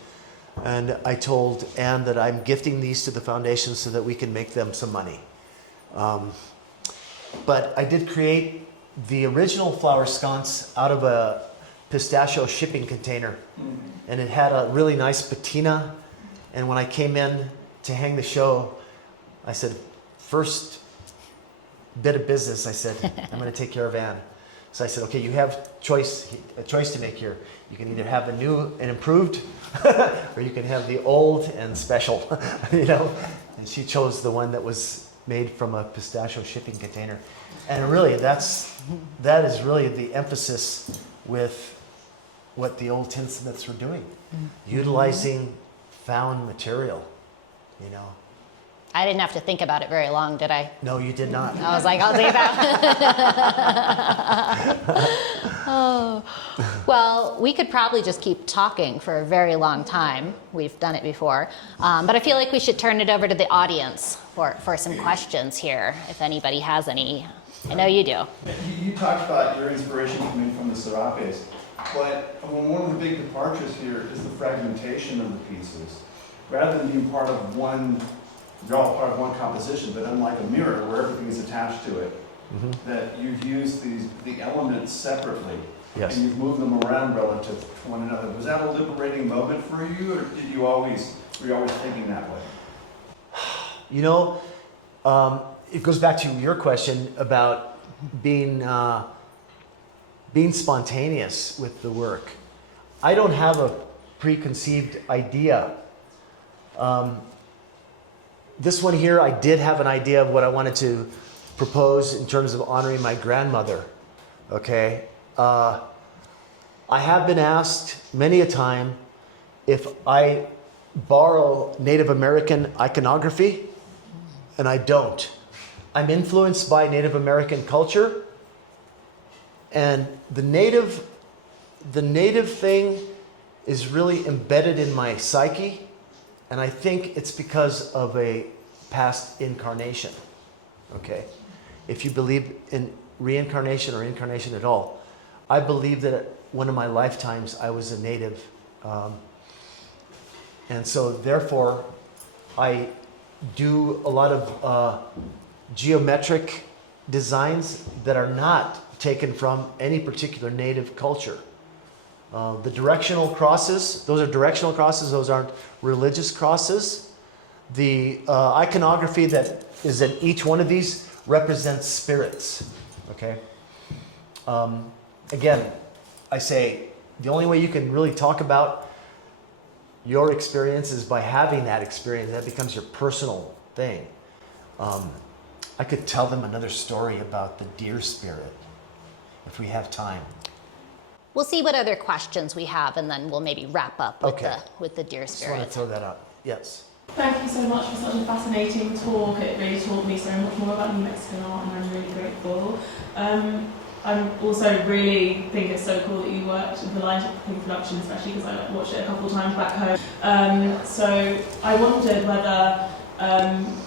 And I told Anne that I'm gifting these to the foundation so that we can make them some money. But I did create the original flower sconce out of a pistachio shipping container. And it had a really nice patina. And when I came in to hang the show, I said, first bit of business, I said, I'm going to take care of Anne. So I said, okay, you have a choice to make here. You can either have a new and improved, or you can have the old and special, And she chose the one that was made from a pistachio shipping container. And really, that is really the emphasis with what the old tinsmiths were doing, utilizing found material, I didn't have to think about it very long, did I? No, you did not. I was like, I'll do that. Oh. Well, we could probably just keep talking for a very long time. We've done it before. But I feel like we should turn it over to the audience for some questions here, if anybody has any. I know you do. You talked about your inspiration coming from the serapes, but one of the big departures here is the fragmentation of the pieces. Rather than being part of one, they're all part of one composition, but unlike a mirror where everything is attached to it, that you've used the elements separately, Yes. and you've moved them around relative to one another. Was that a liberating moment for you, or were you always thinking that way? It goes back to your question about being spontaneous with the work. I don't have a preconceived idea. This one here, I did have an idea of what I wanted to propose in terms of honoring my grandmother. Okay, I have been asked many a time if I borrow Native American iconography, and I don't. I'm influenced by Native American culture, and the native thing is really embedded in my psyche, and I think it's because of a past incarnation. Okay, if you believe in reincarnation or incarnation at all, I believe that at one of my lifetimes I was a native, and so therefore I do a lot of geometric designs that are not taken from any particular native culture. The directional crosses, those are directional crosses, those aren't religious crosses. The iconography that is in each one of these represents spirits, okay? Again, I say the only way you can really talk about your experience is by having that experience. That becomes your personal thing. I could tell them another story about the deer spirit if we have time. We'll see what other questions we have, and then we'll maybe wrap up with the deer Just want to spirit. throw that out. Yes. Thank you so much for such a fascinating talk. It really taught me so much more about New Mexican art, and I'm really grateful. I'm also really think it's so cool that you worked with the line production, especially because I watched it a couple of times back home. So I wondered whether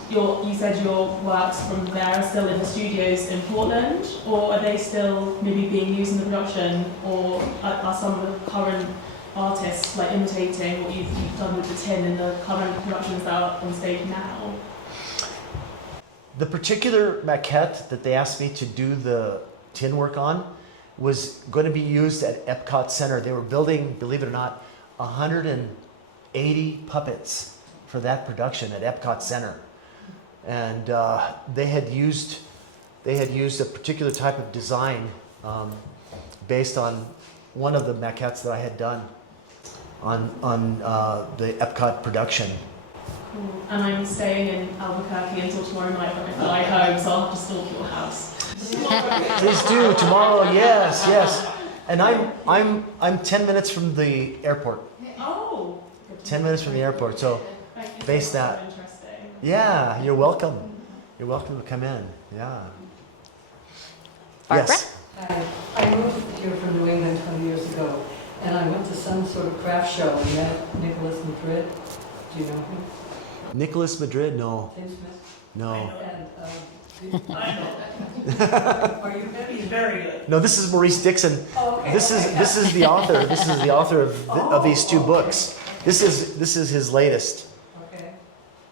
you said your works from there are still in the studios in Portland, or are they still maybe being used in the production, or are some of the current artists like imitating what you've done with the tin in the current productions that are on stage now? The particular maquette that they asked me to do the tin work on was going to be used at Epcot Center. They were building, believe it or not, 180 puppets for that production at Epcot Center. And they had used a particular type of design based on one of the maquettes that I had done on the Epcot production. Cool. And I'm staying in Albuquerque until tomorrow night when I fly home, so I'll have to stalk your house. Please do tomorrow. Yes. And I'm 10 minutes from the airport. Oh. 10 minutes from the airport. So Thank you base so much. that. So interesting. Yeah, you're welcome. You're welcome to come in. Yeah. Barbara? Yes. I moved here from New England 20 years ago, and I went to some sort of craft show and met Nicholas Madrid. Do you know him? Nicholas Madrid? No. Tinsmith? No. And, I know. Are you very, very good? No, this is Maurice Dixon. Oh, okay. This is the author. This is the author of these two books. This is his latest. Okay.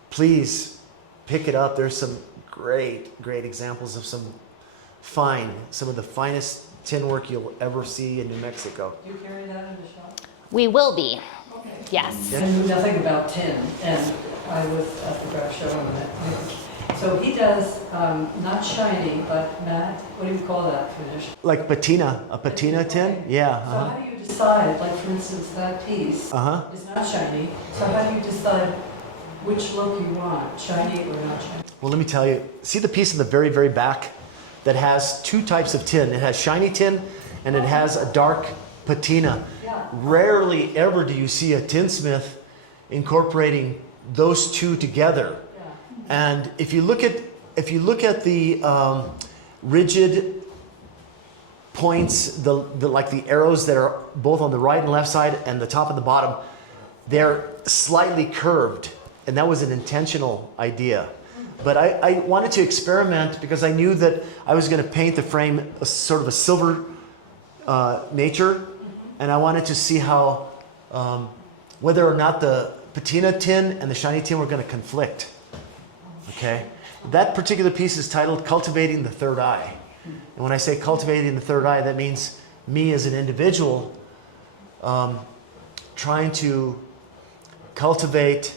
Please pick it up. There's some great examples of some of the finest tin work you'll ever see in New Mexico. Do you carry that in the shop? We will be, Okay. yes. I knew nothing about tin, and I was at the craft show and met Nick. So he does not shiny, but matte. What do you call that finish? Like patina, a patina tin? Okay. Yeah. So how do you decide, like for instance, that piece Uh-huh. is not shiny, so how do you decide which look you want, shiny or not shiny? Well, let me tell you. See the piece in the very, very back that has two types of tin? It has shiny tin and it has a dark patina. Yeah. Rarely ever do you see a tinsmith incorporating those two together. Yeah. And if you look at the rigid points, the like the arrows that are both on the right and left side and the top and the bottom, they're slightly curved, and that was an intentional idea. But I wanted to experiment because I knew that I was going to paint the frame a sort of a silver nature, and I wanted to see how whether or not the patina tin and the shiny tin were going to conflict. Okay, that particular piece is titled "Cultivating the Third Eye," and when I say cultivating the third eye, that means me as an individual trying to cultivate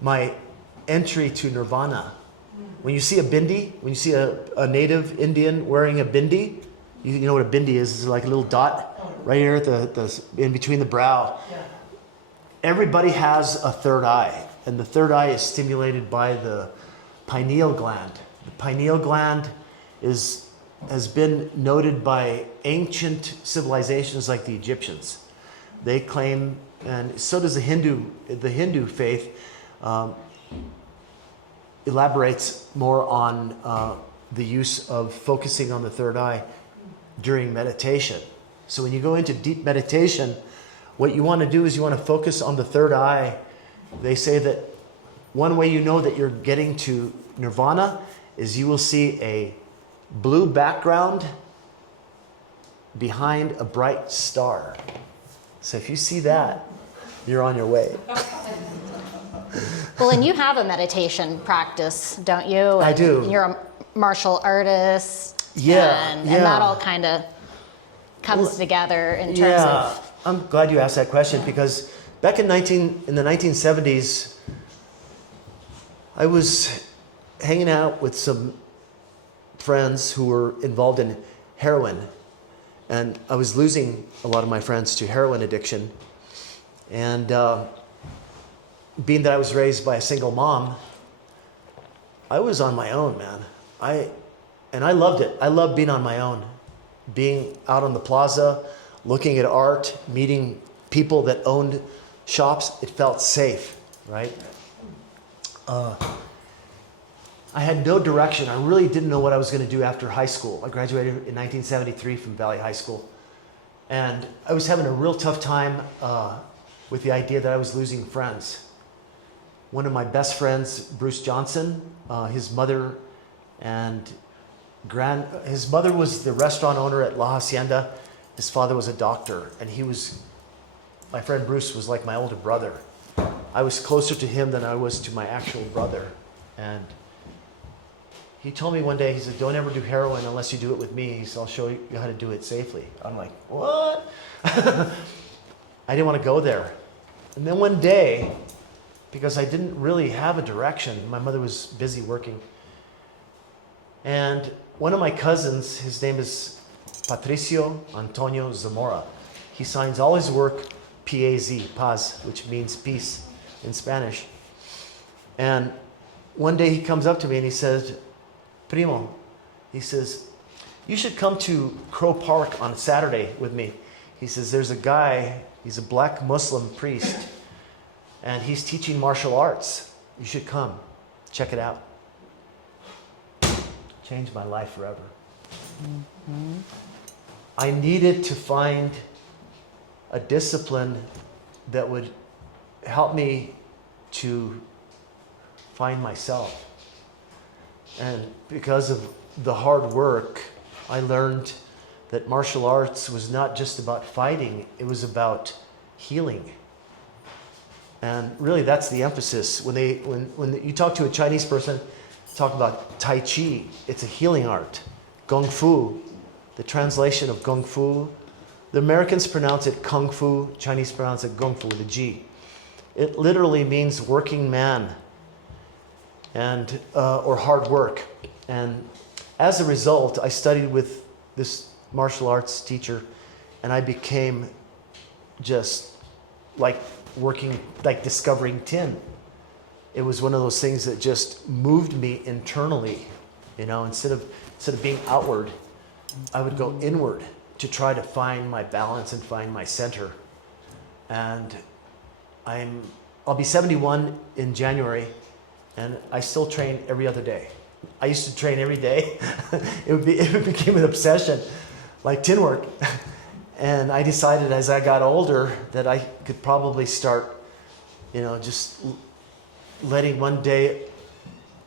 my entry to nirvana. When you see a bindi, when you see a native Indian wearing a bindi, you know what a bindi is. It's like a little dot right here at the in between the brow. Yeah. Everybody has a third eye, and the third eye is stimulated by the pineal gland. The pineal gland has been noted by ancient civilizations like the Egyptians. They claim, and so does the Hindu faith, elaborates more on the use of focusing on the third eye during meditation. So when you go into deep meditation, what you want to do is you want to focus on the third eye. They say that one way you know that you're getting to nirvana is you will see a blue background behind a bright star. So if you see that, you're on your way. Well, and you have a meditation practice, don't you? I do. And you're a martial artist. Yeah, And yeah. that all kind of comes together in terms Yeah, of. I'm glad you asked that question because back in the 1970s, I was hanging out with some friends who were involved in heroin, and I was losing a lot of my friends to heroin addiction. And being that I was raised by a single mom, I was on my own, man. I loved it. I loved being on my own, being out on the plaza, looking at art, meeting people that owned shops. It felt safe, right? I had no direction. I really didn't know what I was going to do after high school. I graduated in 1973 from Valley High School. And I was having a real tough time with the idea that I was losing friends. One of my best friends, Bruce Johnson, his mother his mother was the restaurant owner at La Hacienda. His father was a doctor, and my friend Bruce was like my older brother. I was closer to him than I was to my actual brother. And he told me one day, he said, don't ever do heroin unless you do it with me. He said, I'll show you how to do it safely. I'm like, what? I didn't want to go there. And then one day, because I didn't really have a direction, my mother was busy working. And one of my cousins, his name is Patricio Antonio Zamora. He signs all his work P-A-Z, paz, which means peace in Spanish. And one day he comes up to me and he says, Primo, he says, you should come to Crow Park on Saturday with me. He says, there's a guy, he's a black Muslim priest, and he's teaching martial arts. You should come. Check it out. Changed my life forever. Mm-hmm. I needed to find a discipline that would help me to find myself. And because of the hard work, I learned that martial arts was not just about fighting, it was about healing. And really that's the emphasis. When you talk to a Chinese person, talk about Tai Chi, it's a healing art. Kung Fu, the translation of Kung Fu, the Americans pronounce it Kung Fu, Chinese pronounce it Kung Fu with a G. It literally means working man, and or hard work. And as a result, I studied with this martial arts teacher, and I became just like discovering tin. It was one of those things that just moved me internally. You know, instead of being outward, I would go inward to try to find my balance and find my center. And I'll be 71 in January, and I still train every other day. I used to train every day. It became an obsession, like Tinwork. And I decided as I got older that I could probably start, just letting one day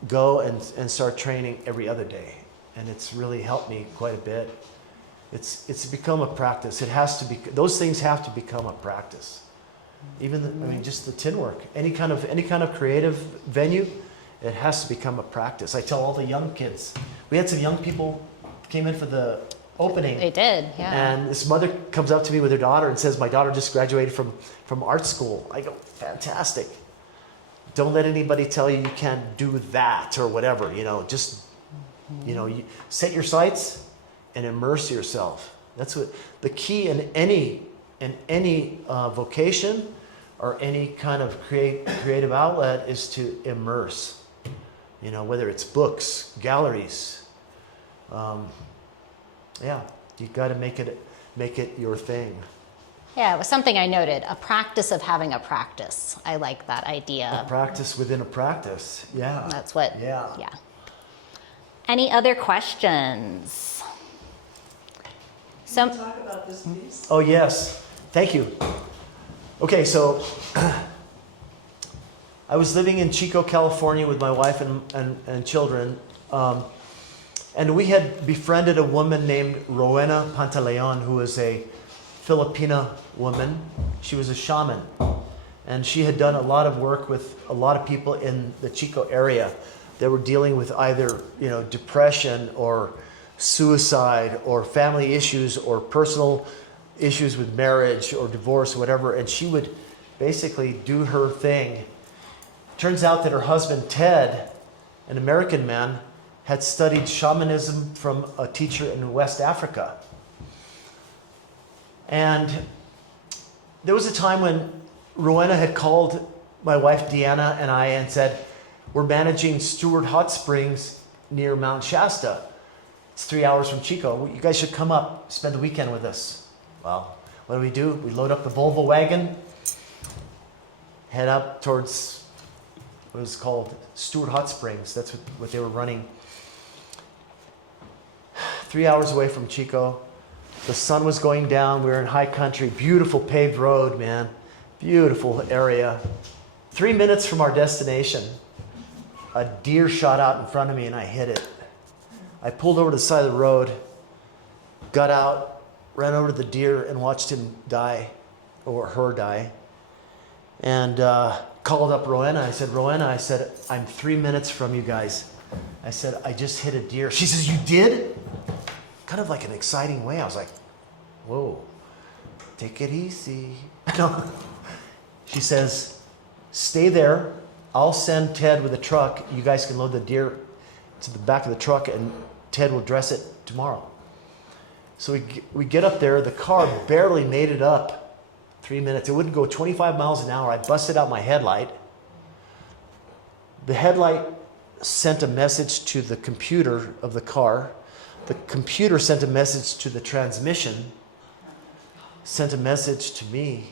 go and start training every other day. And it's really helped me quite a bit. It's become a practice. It has to be. Those things have to become a practice. Even just the tin work, any kind of creative venue, it has to become a practice. I tell all the young kids. We had some young people came in for the opening. They did, yeah. And this mother comes up to me with her daughter and says, "My daughter just graduated from art school." I go, "Fantastic! Don't let anybody tell you can't do that or whatever. Just you set your sights and immerse yourself. That's what the key in any vocation or any kind of creative outlet is, to immerse. You know, whether it's books, galleries. Yeah, you got to make it your thing. Yeah, it was something I noted, a practice of having a practice. I like that idea. A practice within a practice. Yeah. That's what, Yeah. Any other questions? Can you talk about this piece? Oh, yes. Thank you. Okay, so I was living in Chico, California with my wife and children. And we had befriended a woman named Rowena Pantaleon, who was a Filipina woman. She was a shaman. And she had done a lot of work with a lot of people in the Chico area that were dealing with either, you know, depression or suicide or family issues or personal issues with marriage or divorce or whatever. And she would basically do her thing. Turns out that her husband, Ted, an American man, had studied shamanism from a teacher in West Africa. And there was a time when Rowena had called my wife Deanna and I and said, we're managing Stewart Hot Springs near Mount Shasta. It's 3 hours from Chico. You guys should come up, spend the weekend with us. Well, what do? We load up the Volvo wagon, head up towards what was called Stewart Hot Springs. That's what they were running. 3 hours away from Chico. The sun was going down. We were in high country. Beautiful paved road, man. Beautiful area. 3 minutes from our destination, a deer shot out in front of me and I hit it. I pulled over to the side of the road, got out, ran over to the deer and watched him die, or her die. And called up Rowena. I said, Rowena, I said, I'm 3 minutes from you guys. I said, I just hit a deer. She says, you did? Kind of like an exciting way. I was like, whoa, take it easy. She says, stay there. I'll send Ted with a truck. You guys can load the deer to the back of the truck and Ted will dress it tomorrow. So we get up there. The car barely made it up 3 minutes. It wouldn't go 25 miles an hour. I busted out my headlight. The headlight sent a message to the computer of the car. The computer sent a message to the transmission, sent a message to me,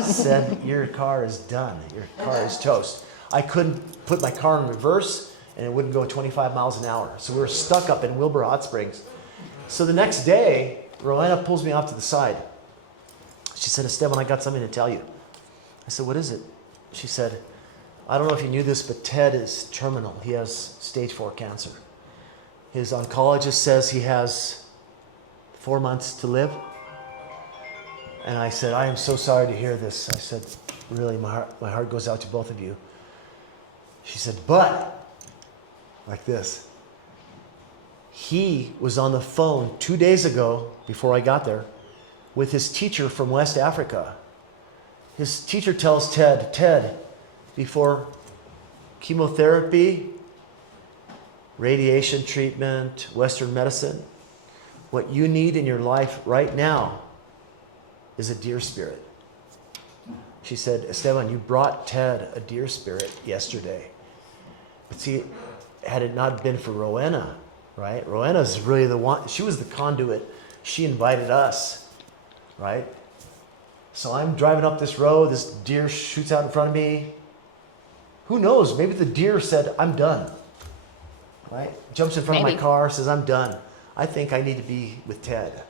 said, your car is done. Your car is toast. I couldn't put my car in reverse and it wouldn't go 25 miles an hour. So we were stuck up in Wilbur Hot Springs. So the next day, Rowena pulls me off to the side. She said, Esteban, I got something to tell you. I said, what is it? She said, I don't know if you knew this, but Ted is terminal. He has stage 4 cancer. His oncologist says he has 4 months to live. And I said, I am so sorry to hear this. I said, really, my heart goes out to both of you. She said, but, like this, he was on the phone 2 days ago, before I got there, with his teacher from West Africa. His teacher tells Ted, before chemotherapy, radiation treatment, Western medicine, what you need in your life right now is a deer spirit. She said, Esteban, you brought Ted a deer spirit yesterday. But see, had it not been for Rowena, right? Rowena's really the one, she was the conduit. She invited us, right? So I'm driving up this road, this deer shoots out in front of me. Who knows? Maybe the deer said, I'm done. Right? Jumps in front of my car, says, I'm done. I think I need to be with Ted.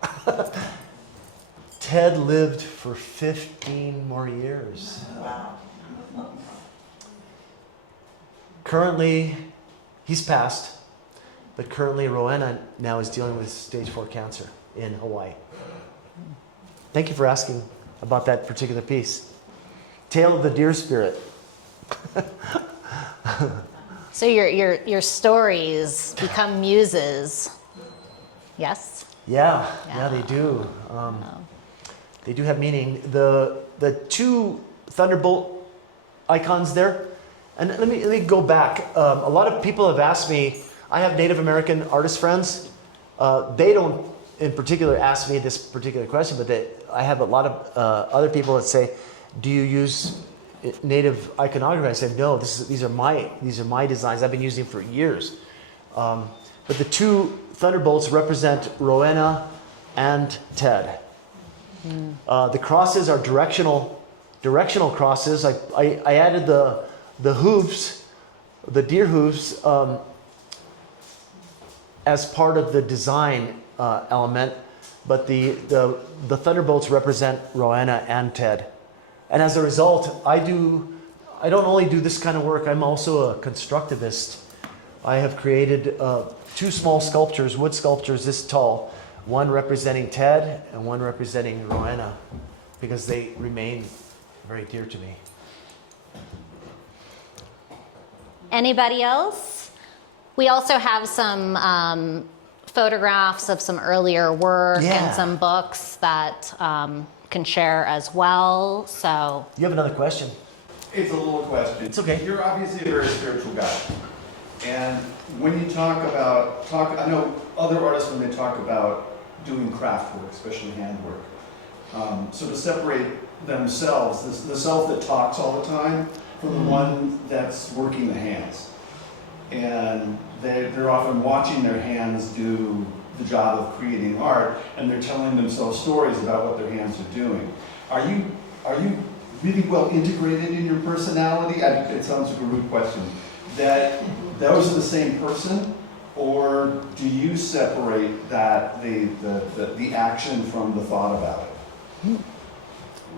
Ted lived for 15 more years. Wow. Currently, he's passed, but currently Rowena now is dealing with stage 4 cancer in Hawaii. Thank you for asking about that particular piece. Tale of the Deer Spirit. So your stories become muses. Yes? Yeah, they do. They do have meaning. The two thunderbolt icons there, and let me go back. A lot of people have asked me. I have Native American artist friends. They don't, in particular, ask me this particular question, but I have a lot of other people that say, "Do you use native iconography. I said, no, these are my designs. I've been using them for years. But the two thunderbolts represent Rowena and Ted. The crosses are directional crosses. I added the hooves, the deer hooves, as part of the design element. But the thunderbolts represent Rowena and Ted. And as a result, I don't only do this kind of work, I'm also a constructivist. I have created two small sculptures, wood sculptures this tall, one representing Ted and one representing Rowena, because they remain very dear to me. Anybody else? We also have some photographs of some earlier work and some books that can share as well. So You have another question? It's a little question. It's okay. You're obviously a very spiritual guy. And when you I know other artists when they talk about doing craft work, especially handwork, so to separate themselves, the self that talks all the time from the one that's working the hands. And they're often watching their hands do the job of creating art, and they're telling themselves stories about what their hands are doing. Are you really well integrated in your personality? It sounds like a rude question. That those are the same person, or do you separate that the action from the thought about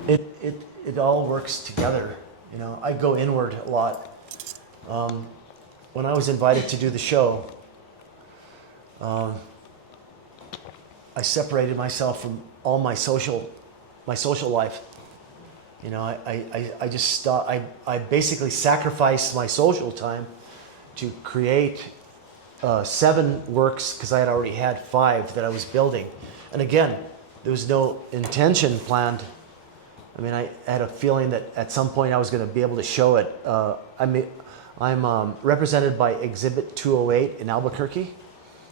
it? It all works together. You know, I go inward a lot. When I was invited to do the show, I separated myself from all my social life. You know, I just stopped. I basically sacrificed my social time to create 7 works, because I had already had 5 that I was building. And again, there was no intention planned. I mean, I had a feeling that at some point I was going to be able to show it. I'm represented by Exhibit 208 in Albuquerque.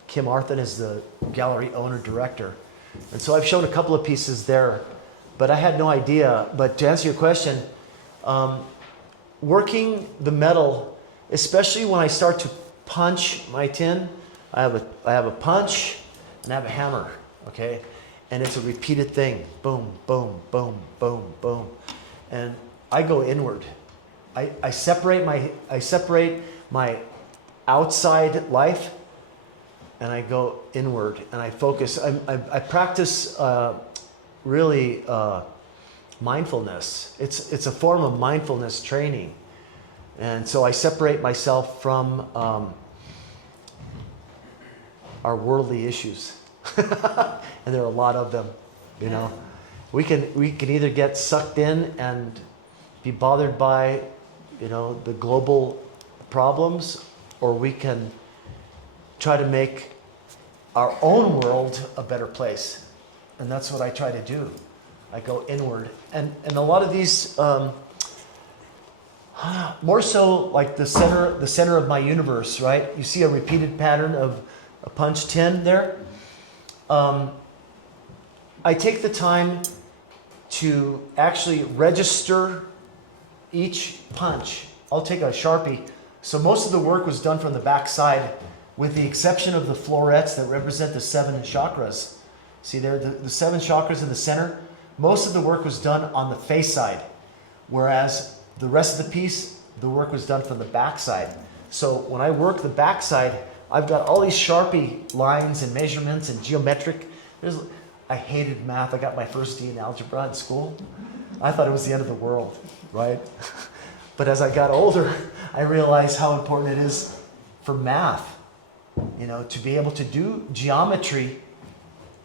Kim Arthun is the gallery owner-director. And so I've shown a couple of pieces there, but I had no idea. But to answer your question, working the metal, especially when I start to punch my tin, I have a punch and I have a hammer, okay? And it's a repeated thing. Boom, boom, boom, boom, boom. And I go inward. I separate my outside life, and I go inward, and I focus. I practice really mindfulness. It's a form of mindfulness training, and so I separate myself from our worldly issues, and there are a lot of them. You know, we can either get sucked in and be bothered by, you know, the global problems, or we can try to make our own world a better place. And that's what I try to do. I go inward. And a lot of these, more so like the center of my universe, right? You see a repeated pattern of a punch tin there. I take the time to actually register each punch. I'll take a Sharpie. So most of the work was done from the back side, with the exception of the florets that represent the 7 chakras. See there, the 7 chakras in the center? Most of the work was done on the face side, whereas the rest of the piece, the work was done from the back side. So when I work the back side, I've got all these Sharpie lines and measurements and geometric. I hated math. I got my first D in algebra in school. I thought it was the end of the world, right? But as I got older, I realized how important it is for math, you know, to be able to do geometry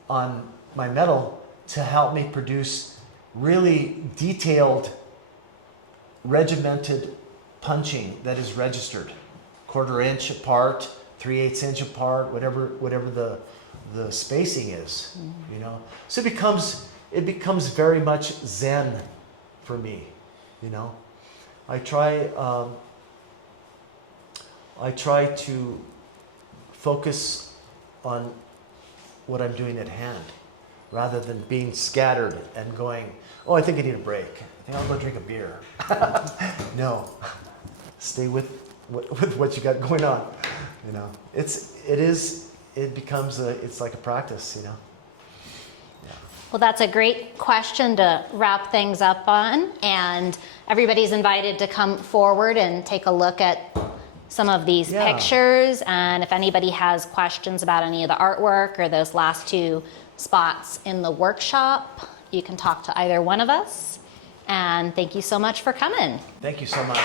on my metal to help me produce really detailed, regimented punching that is registered. 1/4 inch apart, 3/8 inch apart, whatever the spacing is, you know. So it becomes very much Zen for me, you know. I try to focus on what I'm doing at hand. rather than being scattered and going, oh, I think I need a break. I think I'll go drink a beer. No, stay with what you got going on. You know, it becomes it's like a practice, you know. Well, that's a great question to wrap things up on, and everybody's invited to come forward and take a look at some of these pictures, and if anybody has questions about any of the artwork or those last two spots in the workshop, you can talk to either one of us. And thank you so much for coming. Thank you so much.